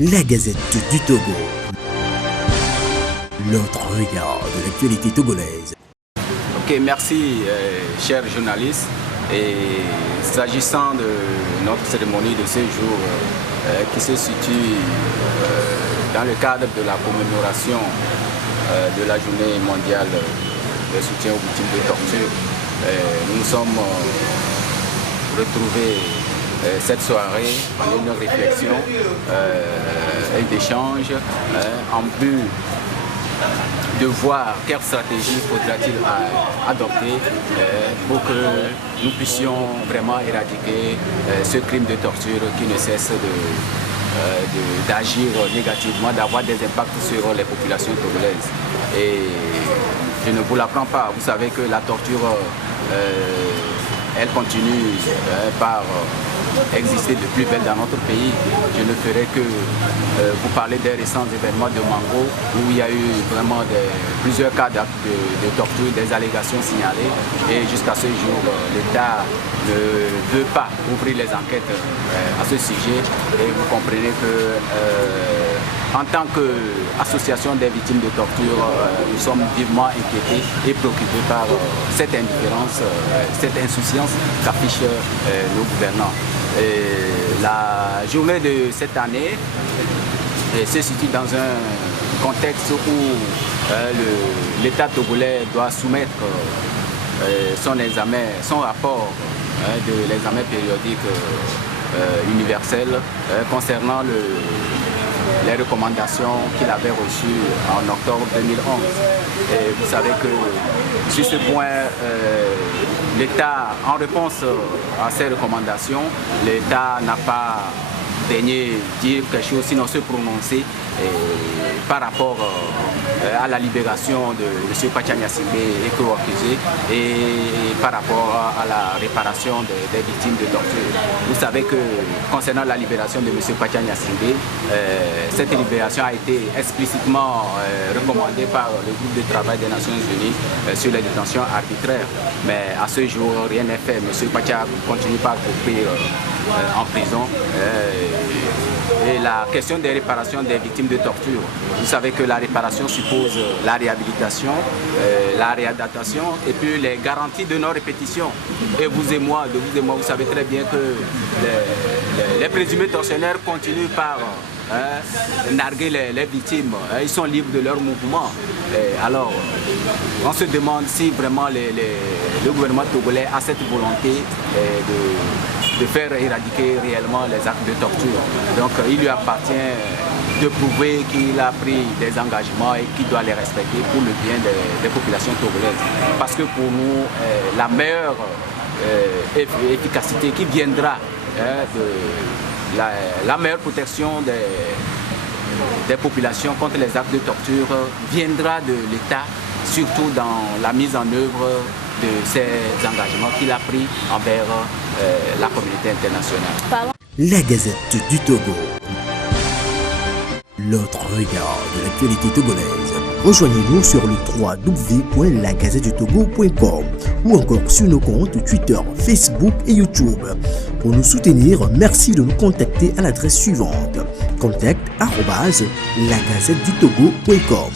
La Gazette du Togo. L'autre regard de l'actualité togolaise. Ok, merci chers journalistes. Et s'agissant de notre cérémonie de ce jour qui se situe dans le cadre de la commémoration de la journée mondiale de soutien aux victimes de torture, nous sommes retrouvés cette soirée en une réflexion et d'échange en but de voir quelle stratégie faudra-t-il adopter pour que nous puissions vraiment éradiquer ce crime de torture qui ne cesse d'agir négativement, d'avoir des impacts sur les populations togolaises. Et je ne vous l'apprends pas, vous savez que la torture, elle continue par exister de plus belle dans notre pays. Je ne ferai que vous parler des récents événements de Mango où il y a eu vraiment plusieurs cas d'actes de torture, des allégations signalées et jusqu'à ce jour l'État ne veut pas ouvrir les enquêtes à ce sujet et vous comprenez que en tant qu'association des victimes de torture, nous sommes vivement inquiétés et préoccupés par cette indifférence, cette insouciance qu'affichent nos gouvernants. Et la journée de cette année se situe dans un contexte où l'État togolais doit soumettre son rapport de l'examen périodique universel concernant les recommandations qu'il avait reçues en octobre 2011. Et vous savez que sur ce point, l'État, en réponse à ces recommandations, l'État n'a pas daigné dire quelque chose, sinon se prononcer par rapport à la libération de M. Pachanya-Singbe et co-accusé et par rapport à la réparation des victimes de torture. Vous savez que concernant la libération de M. Pachanya-Singbe, cette libération a été explicitement recommandée par le groupe de travail des Nations Unies sur les détentions arbitraires. Mais à ce jour, rien n'est fait. M. Pacha continue par couper en prison. Et la question des réparations des victimes de torture, vous savez que la réparation suppose la réhabilitation, la réadaptation et puis les garanties de non-répétition. Et vous et moi, vous savez très bien que les présumés tortionnaires continuent par narguer les victimes. Ils sont libres de leur mouvement. Alors, on se demande si vraiment le gouvernement togolais a cette volonté de faire éradiquer réellement les actes de torture. Donc il lui appartient de prouver qu'il a pris des engagements et qu'il doit les respecter pour le bien des populations togolaises. Parce que pour nous, la meilleure efficacité qui viendra de la meilleure protection des populations contre les actes de torture viendra de l'État, surtout dans la mise en œuvre de ces engagements qu'il a pris envers la communauté internationale. La Gazette du Togo. L'autre regard de l'actualité togolaise. Rejoignez-nous sur le www.lagazettedutogo.com ou encore sur nos comptes Twitter, Facebook et YouTube. Pour nous soutenir, merci de nous contacter à l'adresse suivante: contact@lagazettedutogo.com.